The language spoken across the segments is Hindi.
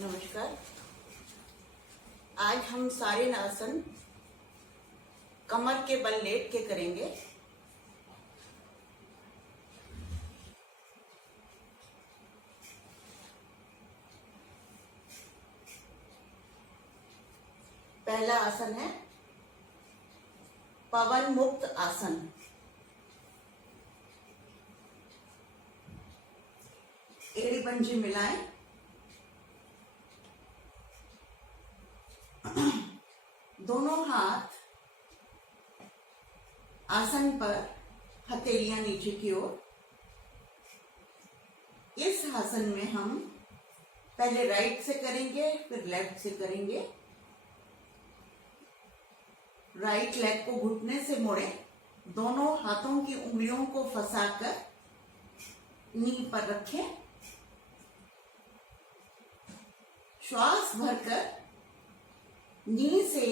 नमस्कार। आज हम सारे आसन कमर के बल लेट के करेंगे। पहला आसन है पवन मुक्त आसन। एड़ी पंजे मिलाएं, दोनों हाथ आसन पर, हथेलियां नीचे की ओर। इस आसन में हम पहले राइट से करेंगे, फिर लेफ्ट से करेंगे। राइट लेग को घुटने से मोड़ें, दोनों हाथों की उंगलियों को फंसाकर नी पर रखें। श्वास भरकर नी से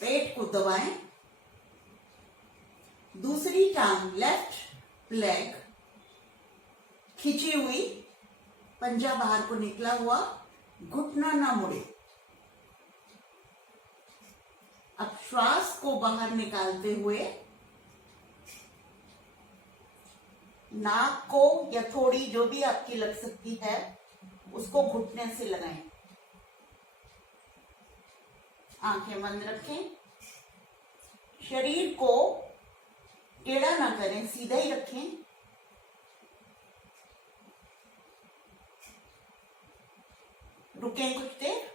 पेट को दबाएं। दूसरी टांग, लेफ्ट लेग खिंची हुई, पंजा बाहर को निकला हुआ, घुटना ना मुड़े। अब श्वास को बाहर निकालते हुए नाक को या थोड़ी जो भी आपकी लग सकती है उसको घुटने से लगाएं। आंखें बंद रखें। शरीर को टेढ़ा ना करें, सीधा ही रखें। रुकें कुछ देर,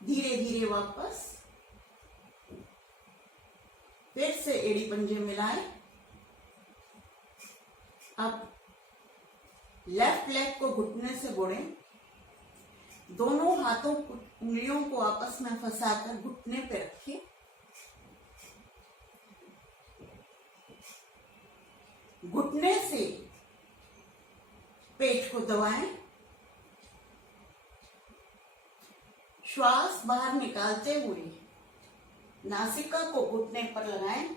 धीरे धीरे वापस। फिर से एड़ी पंजे मिलाएं। अब लेफ्ट लेग को घुटने से बोड़ें, दोनों हाथों उंगलियों को आपस में फंसाकर घुटने पे रखें। घुटने से पेट को दबाएं। श्वास बाहर निकालते हुए नासिका को घुटने पर लगाएं।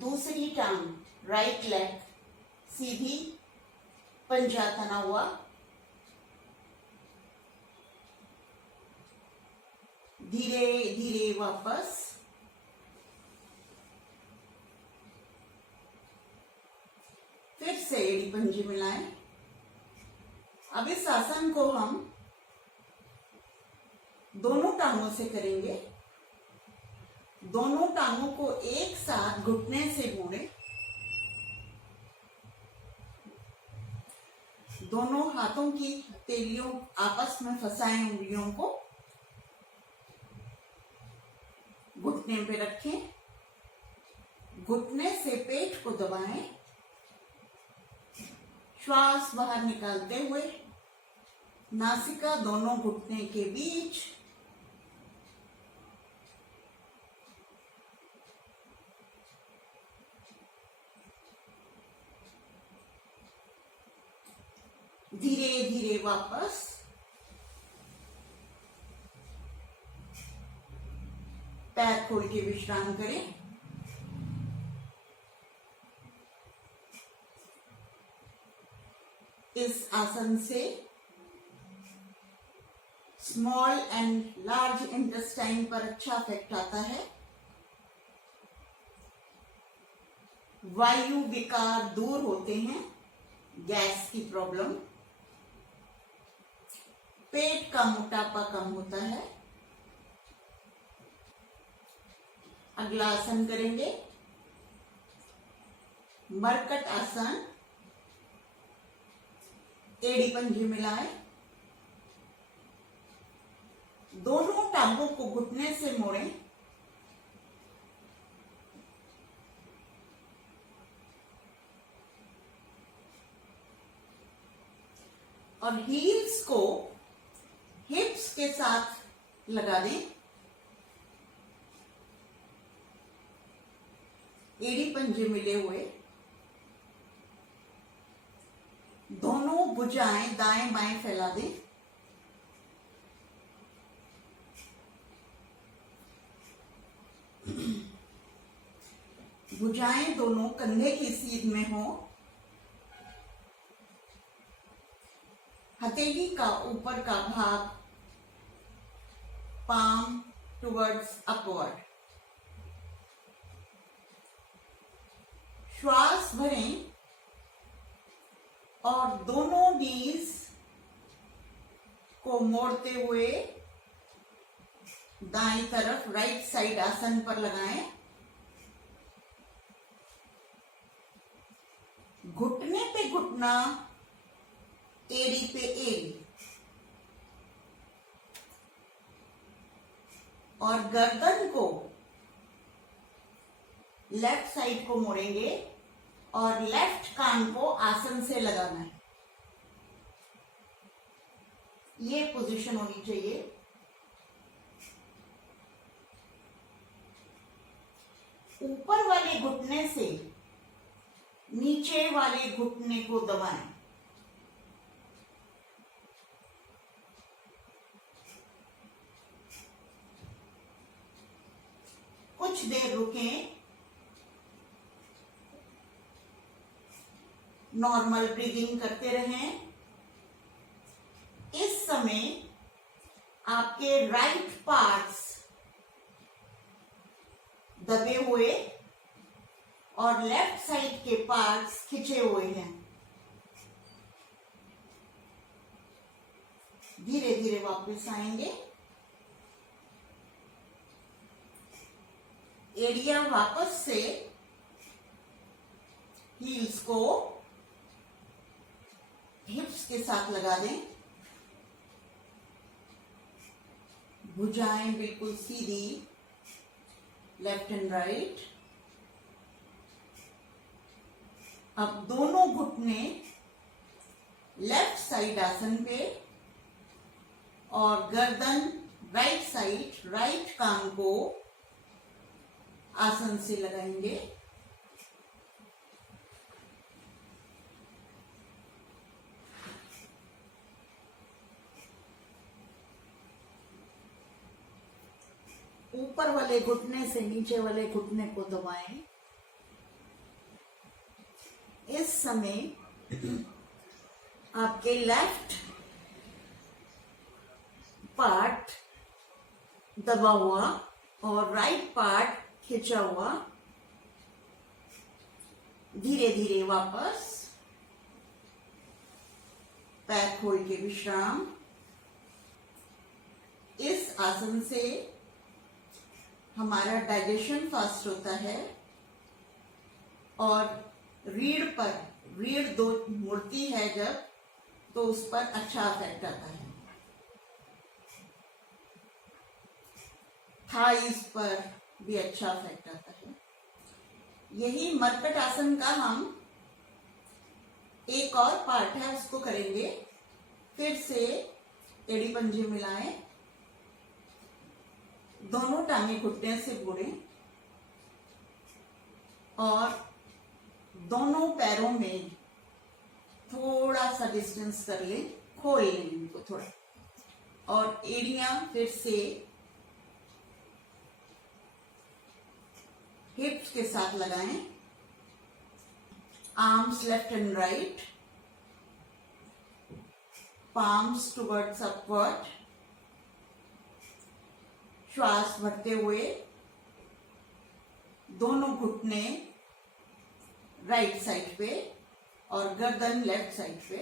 दूसरी टांग, राइट लेग सीधी, पंजा तना हुआ। धीरे धीरे वापस। फिर से एड़ी पंजे मिलाएं। अब इस आसन को हम दोनों टांगों से करेंगे। दोनों टांगों को एक साथ घुटने से मोड़ें। दोनों हाथों की हथेलियों आपस में फंसाएं, उंगलियों को घुटने पे रखें। घुटने से पेट को दबाएं। श्वास बाहर निकालते हुए नासिका दोनों घुटने के बीच। धीरे धीरे वापस। पैर खोल के विश्राम करें। इस आसन से स्मॉल एंड लार्ज इंटेस्टाइन पर अच्छा इफेक्ट आता है। वायु विकार दूर होते हैं। गैस की प्रॉब्लम, पेट का मोटापा कम होता है। अगला आसन करेंगे मरकट आसन। एड़ी पंजे मिलाएं। दोनों टांगों को घुटने से मोड़ें। और हील्स को हिप्स के साथ लगा दें। एड़ी पंजे मिले हुए, दोनों भुजाएं दाएं बाएं फैला दें। भुजाएं दोनों कंधे की सीध में हो। हथेली का ऊपर का भाग पाम टुवर्ड्स अपवर्ड। श्वास भरें और दोनों नीज को मोड़ते हुए दाईं तरफ राइट साइड आसन पर लगाएं। घुटने पे घुटना, एड़ी पे एड़ी, और गर्दन को लेफ्ट साइड को मोड़ेंगे और लेफ्ट कान को आसन से लगाना है। ये पोजीशन होनी चाहिए। ऊपर वाले घुटने से नीचे वाले घुटने को दबाएं। कुछ देर रुकें। नॉर्मल ब्रीदिंग करते रहें। इस समय आपके राइट पार्ट्स दबे हुए और लेफ्ट साइड के पार्ट्स खिंचे हुए हैं। धीरे धीरे वापस आएंगे। एड़ियां वापस से हील्स को हिप्स के साथ लगा दें। भुजाएं बिल्कुल सीधी, लेफ्ट एंड राइट। अब दोनों घुटने लेफ्ट साइड आसन पे और गर्दन राइट साइड, राइट कान को आसन से लगाएंगे। ऊपर वाले घुटने से नीचे वाले घुटने को दबाएं। इस समय आपके लेफ्ट पार्ट दबा हुआ और राइट पार्ट खिंचा हुआ। धीरे धीरे वापस पैर खोल के विश्राम। इस आसन से हमारा डाइजेशन फास्ट होता है और रीढ़ दो मुड़ती है जब, तो उस पर अच्छा इफेक्ट आता है। थाइस पर भी अच्छा इफेक्ट आता है। यही मरकट आसन का हम एक और पार्ट है, उसको करेंगे। फिर से एड़ी पंजे मिलाएं, दोनों टांगे घुटने से जोड़ें और दोनों पैरों में थोड़ा सा डिस्टेंस कर लें, खोल लें इनको थोड़ा, और एड़ियां फिर से हिप्स के साथ लगाएं। Arms left and right, palms towards upward. श्वास भरते हुए दोनों घुटने राइट साइड पे और गर्दन लेफ्ट साइड पे।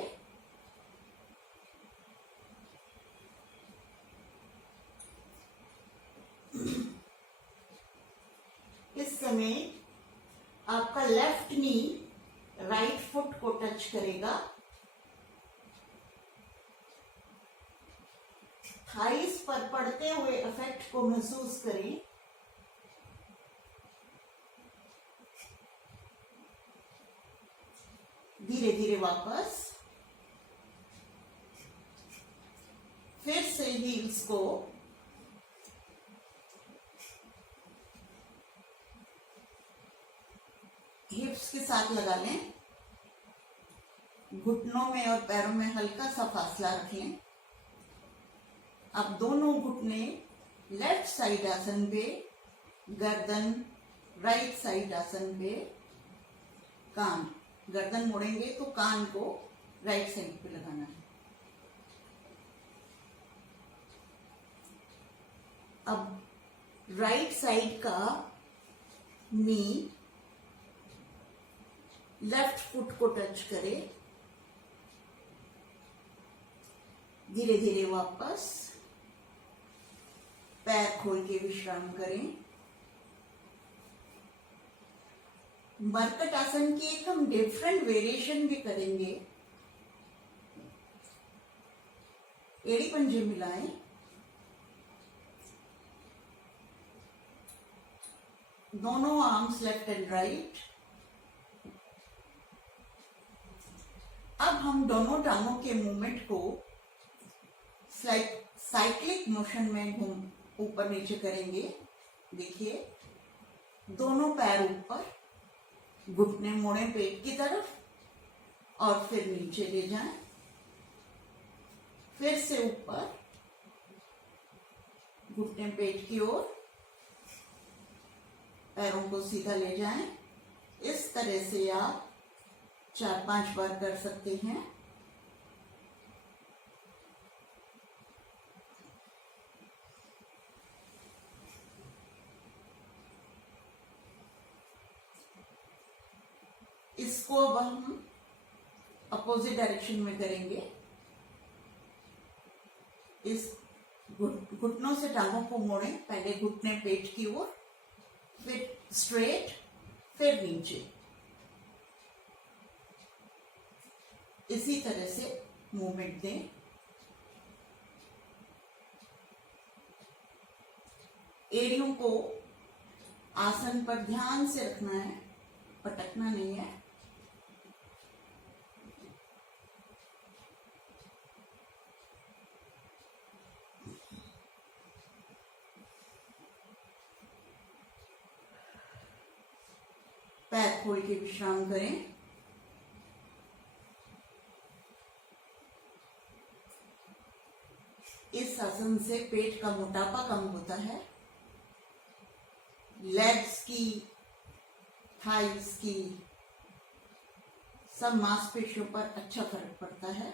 इस समय आपका लेफ्ट नी राइट फुट को टच करेगा। थाइस पर पड़ते हुए इफेक्ट को महसूस करें। धीरे धीरे वापस। फिर से हील्स को हिप्स के साथ लगा लें। घुटनों में और पैरों में हल्का सा फासला रख लें। अब दोनों घुटने लेफ्ट साइड आसन पे, गर्दन राइट साइड आसन पे कान, गर्दन मोड़ेंगे तो कान को राइट साइड पे लगाना है। अब राइट साइड का नी लेफ्ट फुट को टच करे, धीरे धीरे वापस पैर खोल के विश्राम करें। मरकट आसन की एक हम डिफरेंट वेरिएशन भी करेंगे। एड़ी पंजे मिलाएं, दोनों आर्म्स लेफ्ट एंड राइट। अब हम दोनों टांगों के मूवमेंट को साइक्लिक मोशन में घूम ऊपर नीचे करेंगे। देखिए, दोनों पैर ऊपर, घुटने मोड़े पेट की तरफ और फिर नीचे ले जाएं, फिर से ऊपर, घुटने पेट की ओर, पैरों को सीधा ले जाएं। इस तरह से आप 4-5 बार कर सकते हैं। इसको अब हम अपोजिट डायरेक्शन में करेंगे। इस घुटनों से टांगों को मोड़ें, पहले घुटने पेट की ओर, फिर स्ट्रेट, फिर नीचे। इसी तरह से मूवमेंट दें। एड़ियों को आसन पर ध्यान से रखना है, पटकना नहीं है। पैर खोल के विश्राम करें। इस आसन से पेट का मोटापा कम होता है, लेग्स की, थाइस की, सब मांसपेशियों पर अच्छा फर्क पड़ता है।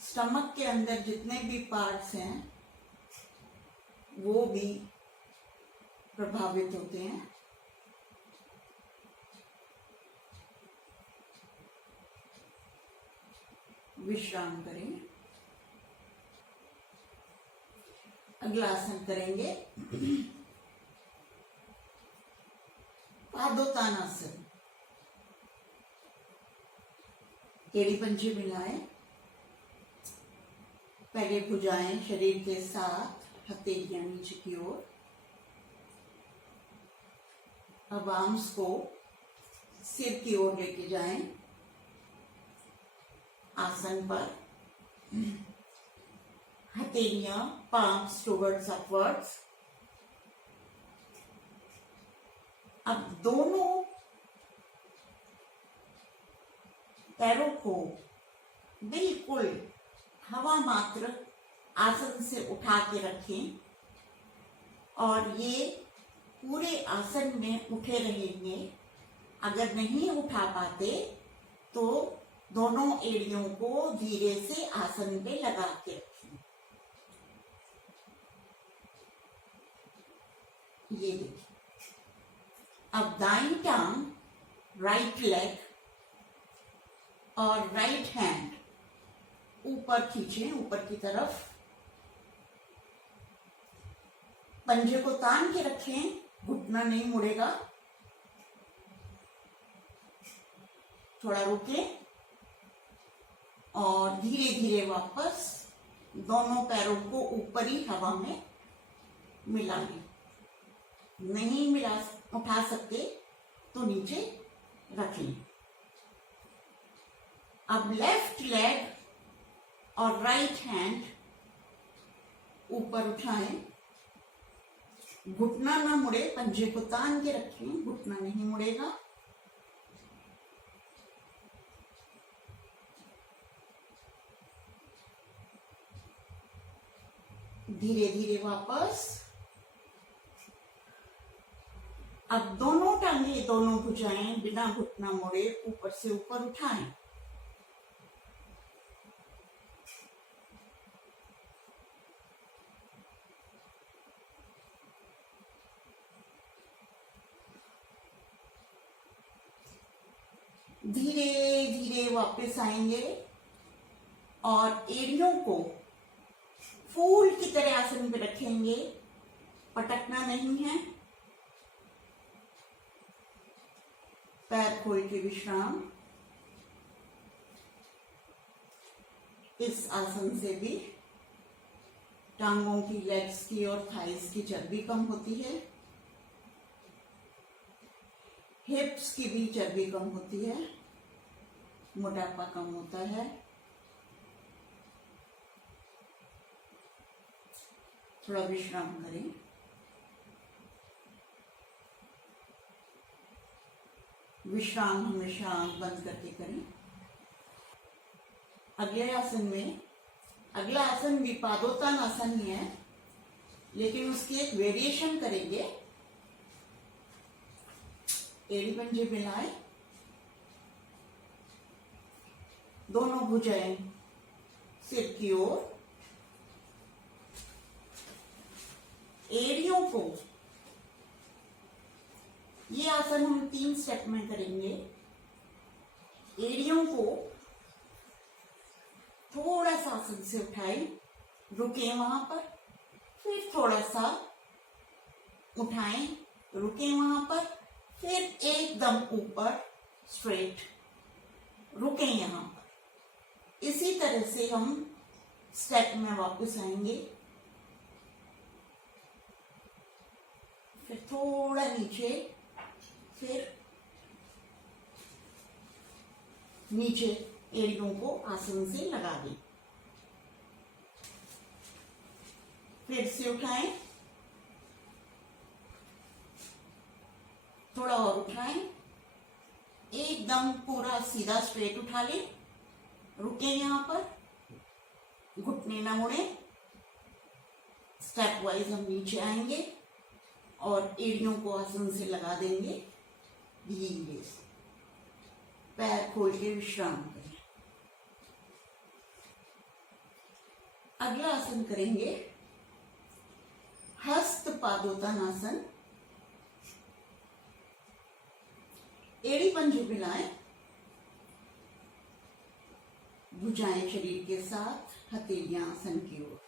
स्टमक के अंदर जितने भी पार्ट्स हैं वो भी प्रभावित होते हैं। विश्राम करें। अगला आसन करेंगे पादोत्तानासन। एड़ी पंजे मिलाएं, पहले भुजाएं शरीर के साथ, हथेलियां नीचे की ओर। अब आर्म्स को सिर की ओर लेके जाएं, आसन पर। हथेलियां palms towards upwards। अब दोनों पैरों को बिल्कुल हवा मात्र आसन से उठा के रखें और ये पूरे आसन में उठे रहेंगे। अगर नहीं उठा पाते तो दोनों एड़ियों को धीरे से आसन पे लगा के रखें। ये देखिए, अब दाईं टांग, राइट लेग और राइट हैंड ऊपर खींचें, ऊपर की तरफ। पंजे को तान के रखें, घुटना नहीं मुड़ेगा। थोड़ा रुकें और धीरे धीरे वापस दोनों पैरों को ऊपर ही हवा में मिला लें। नहीं उठा सकते तो नीचे रख लें। अब लेफ्ट लेग और राइट हैंड ऊपर उठाएं, घुटना ना मुड़े, पंजे को तान के रखें, घुटना नहीं मुड़ेगा। धीरे धीरे वापस अब दोनों टांगे, दोनों भुजाएं बिना घुटना मोड़े ऊपर से ऊपर उठाएं। धीरे धीरे वापस आएंगे और एड़ियों को फूल की तरह आसन पे रखेंगे, पटकना नहीं है। पैर खोल के विश्राम। इस आसन से भी टांगों की, लेग्स की और थाइस की चर्बी कम होती है, हिप्स की भी चर्बी कम होती है, मोटापा कम होता है। थोड़ा विश्राम करें। विश्राम हमेशा आंख बंद करके करें। अगले आसन में, अगला आसन भी पादोत्तान आसन ही है, लेकिन उसकी एक वेरिएशन करेंगे। एड़ी पंजे मिलाए, दोनों भुजाएं सिर की ओर, एड़ियों को, ये आसन हम 3 स्टेप में करेंगे। एड़ियों को थोड़ा सा आसन से उठाए, रुके वहां पर, फिर थोड़ा सा उठाएं, रुके वहां पर, फिर एकदम ऊपर स्ट्रेट, रुके यहां पर। इसी तरह से हम स्टेप में वापस आएंगे। फिर थोड़ा नीचे, फिर नीचे एड़ियों को आसन से लगा दें। फिर से उठाएं, थोड़ा और उठाएं, एकदम पूरा सीधा स्ट्रेट उठा लें, रुके यहां पर, घुटने ना मुड़े। स्टेप वाइज हम नीचे आएंगे और एड़ियों को आसन से लगा देंगे धीरे से। पैर खोल के विश्राम करें। अगला आसन करेंगे हस्त पादोत्तान आसन। एड़ी पंजे मिलाएं, भुजाएं शरीर के साथ, हथेलियां आसन की ओर।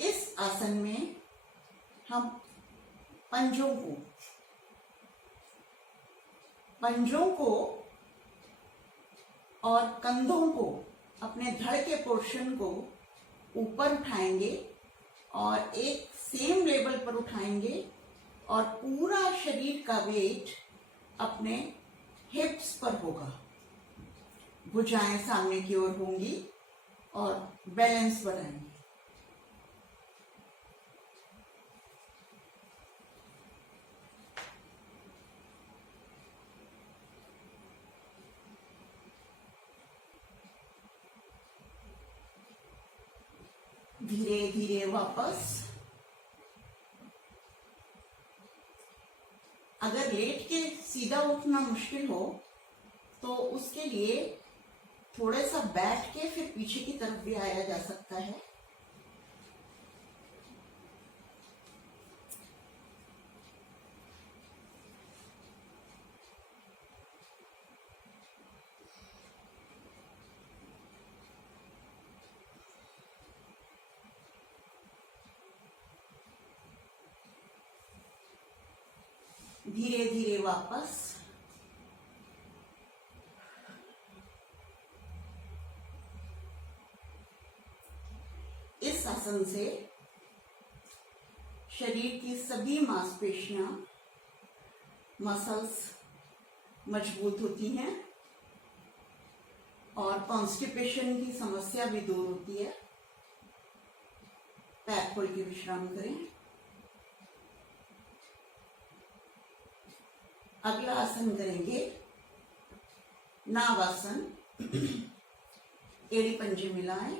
इस आसन में हम पंजों को और कंधों को, अपने धड़ के पोर्शन को ऊपर उठाएंगे और एक सेम लेवल पर उठाएंगे और पूरा शरीर का वेट अपने हिप्स पर होगा। भुजाएं सामने की ओर होंगी और बैलेंस बढ़ाएंगे। धीरे धीरे वापस। अगर लेट के सीधा उठना मुश्किल हो तो उसके लिए थोड़ा सा बैठ के फिर पीछे की तरफ भी आया जा सकता है। धीरे धीरे वापस। इस आसन से शरीर की सभी मांसपेशियां, मसल्स मजबूत होती हैं और कॉन्स्टिपेशन की समस्या भी दूर होती है। पैर खोल के विश्राम करें। अगला आसन करेंगे नावासन। एड़ी पंजे मिलाएं,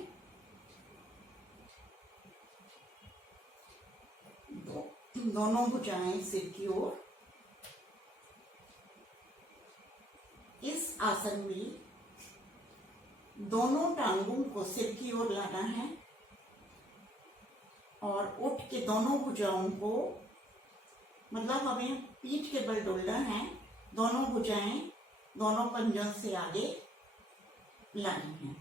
2 दोनों भुजाएं सिर की ओर। इस आसन में दोनों टांगों को सिर की ओर लाना है और उठ के दोनों भुजाओं को, मतलब हमें पीठ के बल डोलना है, दोनों भुजाएं दोनों पंजों से आगे लानी है।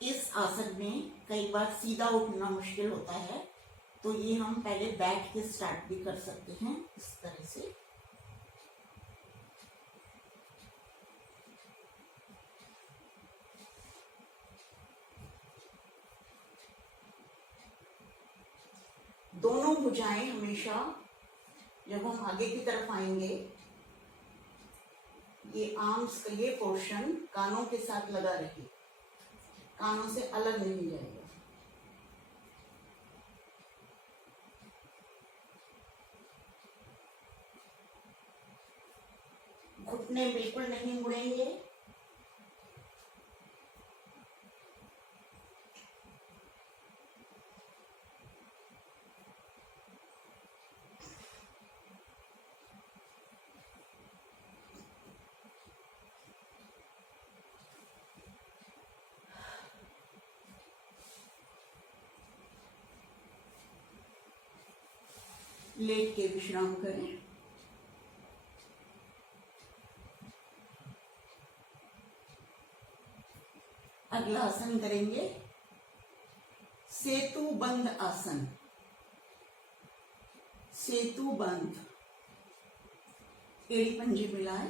इस आसन में कई बार सीधा उठना मुश्किल होता है, तो ये हम पहले बैठ के स्टार्ट भी कर सकते हैं इस तरह से। दोनों भुजाएं हमेशा जब हम आगे की तरफ आएंगे, ये आर्म्स का ये पोर्शन कानों के साथ लगा रहे, कानों से अलग नहीं जाएगा। घुटने बिल्कुल नहीं मुड़ेंगे। लेट के विश्राम करें। अगला आसन करेंगे सेतु बंद आसन। सेतु बंद, एड़ी पंजे मिलाए,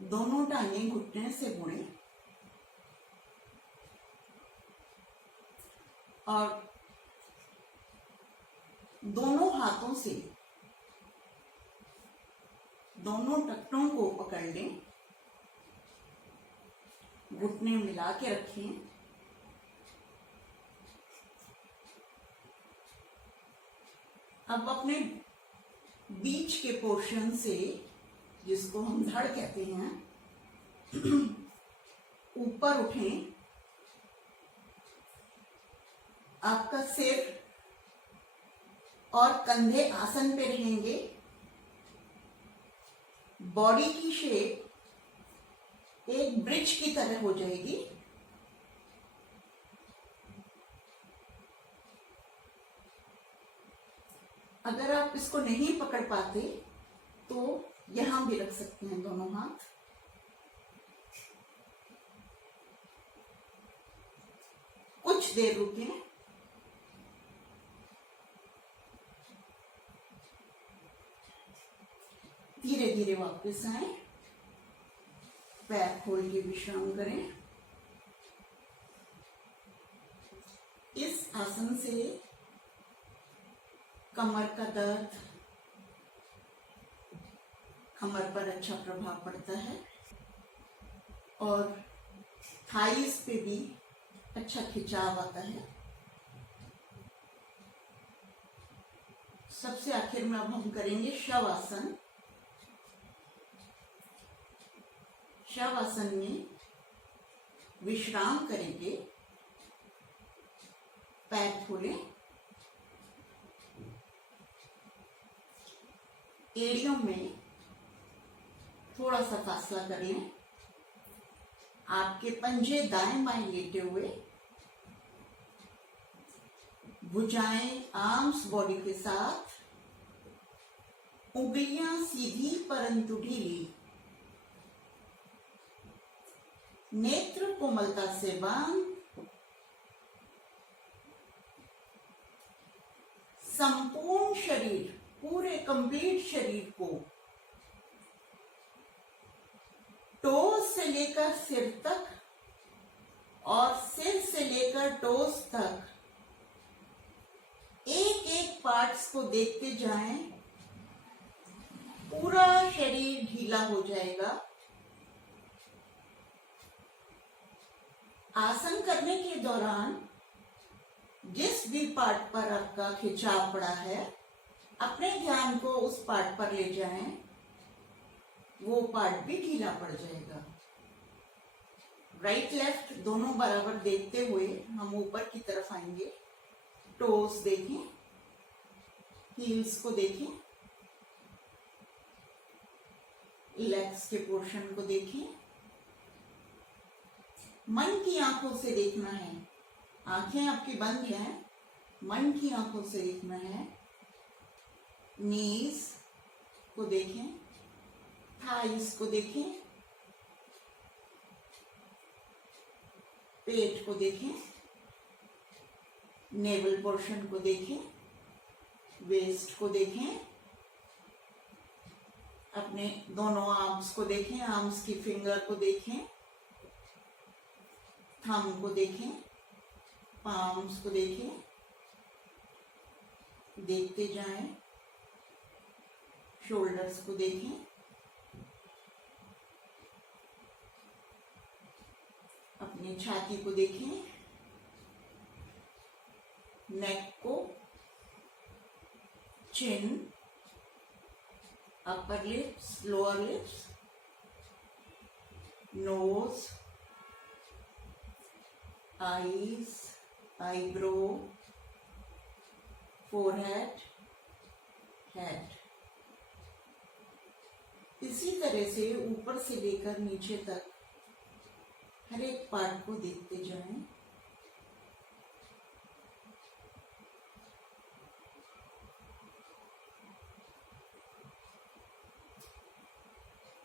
दोनों टांगें घुटने से मुड़े और दोनों हाथों से दोनों टखनों को पकड़ लें, घुटने मिला के रखें। अब अपने बीच के पोर्शन से, जिसको हम धड़ कहते हैं, ऊपर उठें। आपका सिर और कंधे आसन पे रहेंगे। बॉडी की शेप एक ब्रिज की तरह हो जाएगी। अगर आप इसको नहीं पकड़ पाते तो यहां भी रख सकते हैं दोनों हाथ। कुछ देर रुकें। धीरे धीरे वापस आए, पैर खोल के विश्राम करें। इस आसन से कमर का दर्द, कमर पर अच्छा प्रभाव पड़ता है और थाइस पे भी अच्छा खिंचाव आता है। सबसे आखिर में अब हम करेंगे शवासन। शवासन में विश्राम करेंगे, पैर खोलें, एड़ियों में थोड़ा सा फासला कर लें। आपके पंजे दाएं बाएं लेटे हुए, भुजाएं आर्म्स बॉडी के साथ, उंगलियां सीधी परंतु ढीली, नेत्र कोमलता से बंद, संपूर्ण शरीर, पूरे कंप्लीट शरीर को टोज से लेकर सिर तक और सिर से लेकर टोज तक एक एक पार्ट्स को देखते जाएं। पूरा शरीर ढीला हो जाएगा। आसन करने के दौरान जिस भी पार्ट पर आपका खिंचाव पड़ा है, अपने ध्यान को उस पार्ट पर ले जाएं, वो पार्ट भी ढीला पड़ जाएगा। राइट लेफ्ट दोनों बराबर देखते हुए हम ऊपर की तरफ आएंगे। टोस देखें, हील्स को देखें, लेग्स के पोर्शन को देखें। मन की आंखों से देखना है, आंखें आपकी बंद हैं, मन की आंखों से देखना है। नीज को देखें, थाइस को देखें, पेट को देखें, नेवल पोर्शन को देखें, वेस्ट को देखें, अपने दोनों आर्म्स को देखें, आर्म्स की फिंगर को देखें, थंब को देखें, पाम्स को देखें, देखते जाएं। शोल्डर्स को देखें, अपनी छाती को देखें, नेक को, chin, upper lips, lower lips, nose, eyes, eyebrow, forehead, head. इसी तरह से ऊपर से लेकर नीचे तक हर एक पार्ट को देखते जाएं।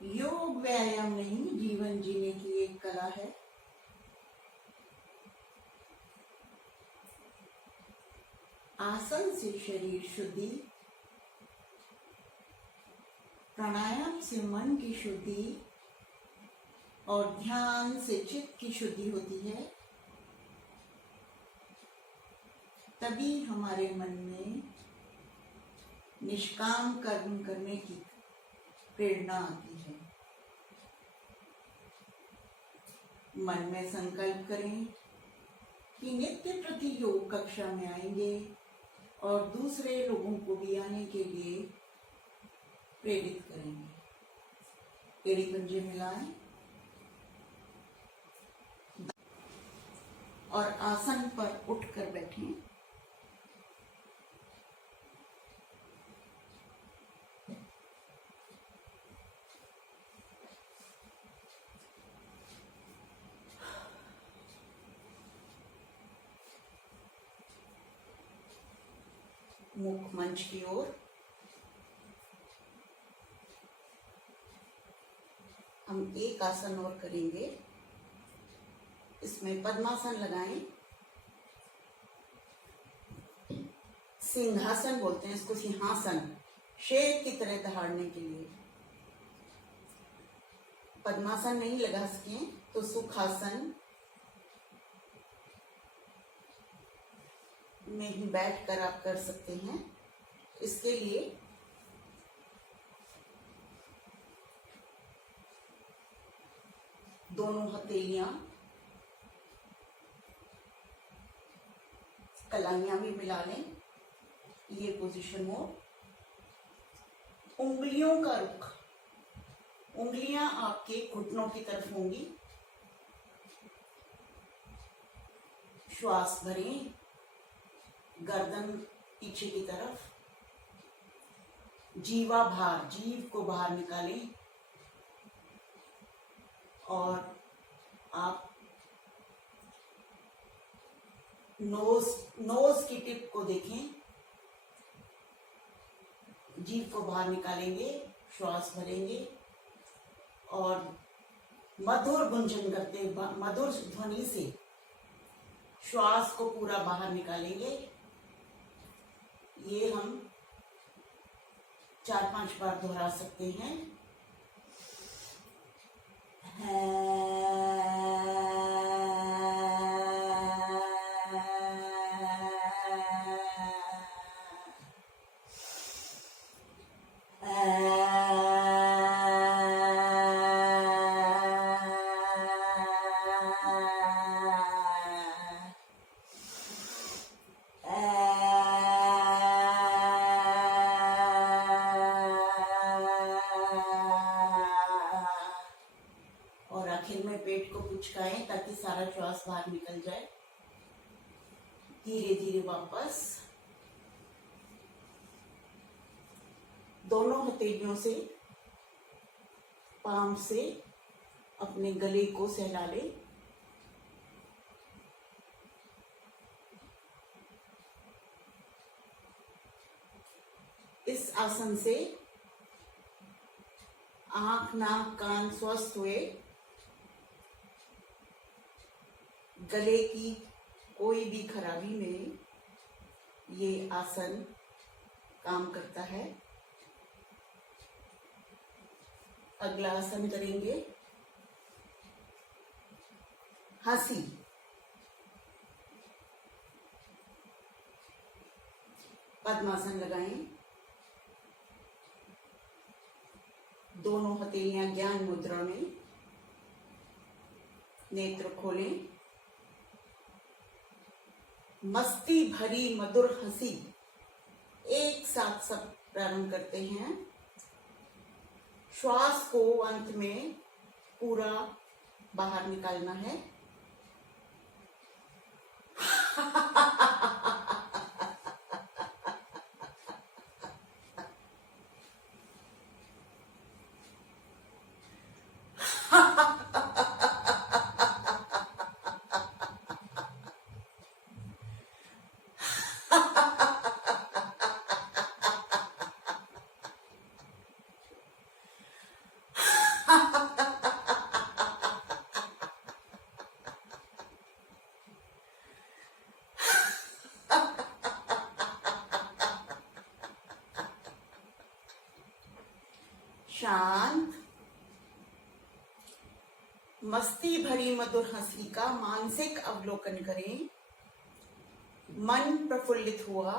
योग व्यायाम नहीं, जीवन जीने की एक कला है। आसन से शरीर शुद्धि, प्राणायाम से मन की शुद्धि और ध्यान से चित्त की शुद्धि होती है। तभी हमारे मन में निष्काम कर्म करने की प्रेरणा आती है। मन में संकल्प करें कि नित्य प्रति योग कक्षा में आएंगे और दूसरे लोगों को भी आने के लिए प्रेरित करेंगे। एड़ी पंजे मिलाएं और आसन पर उठकर बैठें। मुख मंच की ओर। हम एक आसन और करेंगे। इसमें पद्मासन लगाएं। सिंहासन बोलते हैं इसको, सिंहासन, शेर की तरह दहाड़ने के लिए। पद्मासन नहीं लगा सके तो सुखासन में ही बैठकर आप कर सकते हैं। इसके लिए दोनों हथेलियां, कलाइयां भी मिला लें। ये पोजीशन हो। उंगलियों का रुख, उंगलियां आपके घुटनों की तरफ होंगी। श्वास भरें, गर्दन पीछे की तरफ, जीवा बाहर, जीव को बाहर निकालें और आप नोज की टिप को देखें। जीभ को बाहर निकालेंगे, श्वास भरेंगे और मधुर गुंजन करते, मधुर ध्वनि से श्वास को पूरा बाहर निकालेंगे। ये हम 4-5 बार दोहरा सकते हैं। आखिर में पेट को पुचकारें। लगाएं ताकि सारा श्वास बाहर निकल जाए। धीरे धीरे वापस दोनों हथेलियों से, पाम से अपने गले को सहला ले। इस आसन से आंख, नाक, कान स्वस्थ हुए, गले की कोई भी खराबी में ये आसन काम करता है। अगला आसन करेंगे हंसी। पद्मासन लगाएं, दोनों हथेलियां ज्ञान मुद्रा में, नेत्र खोलें। मस्ती भरी मधुर हंसी एक साथ सब प्रारंभ करते हैं। श्वास को अंत में पूरा बाहर निकालना है। शांत, मस्ती भरी मधुर हंसी का मानसिक अवलोकन करें। मन प्रफुल्लित हुआ,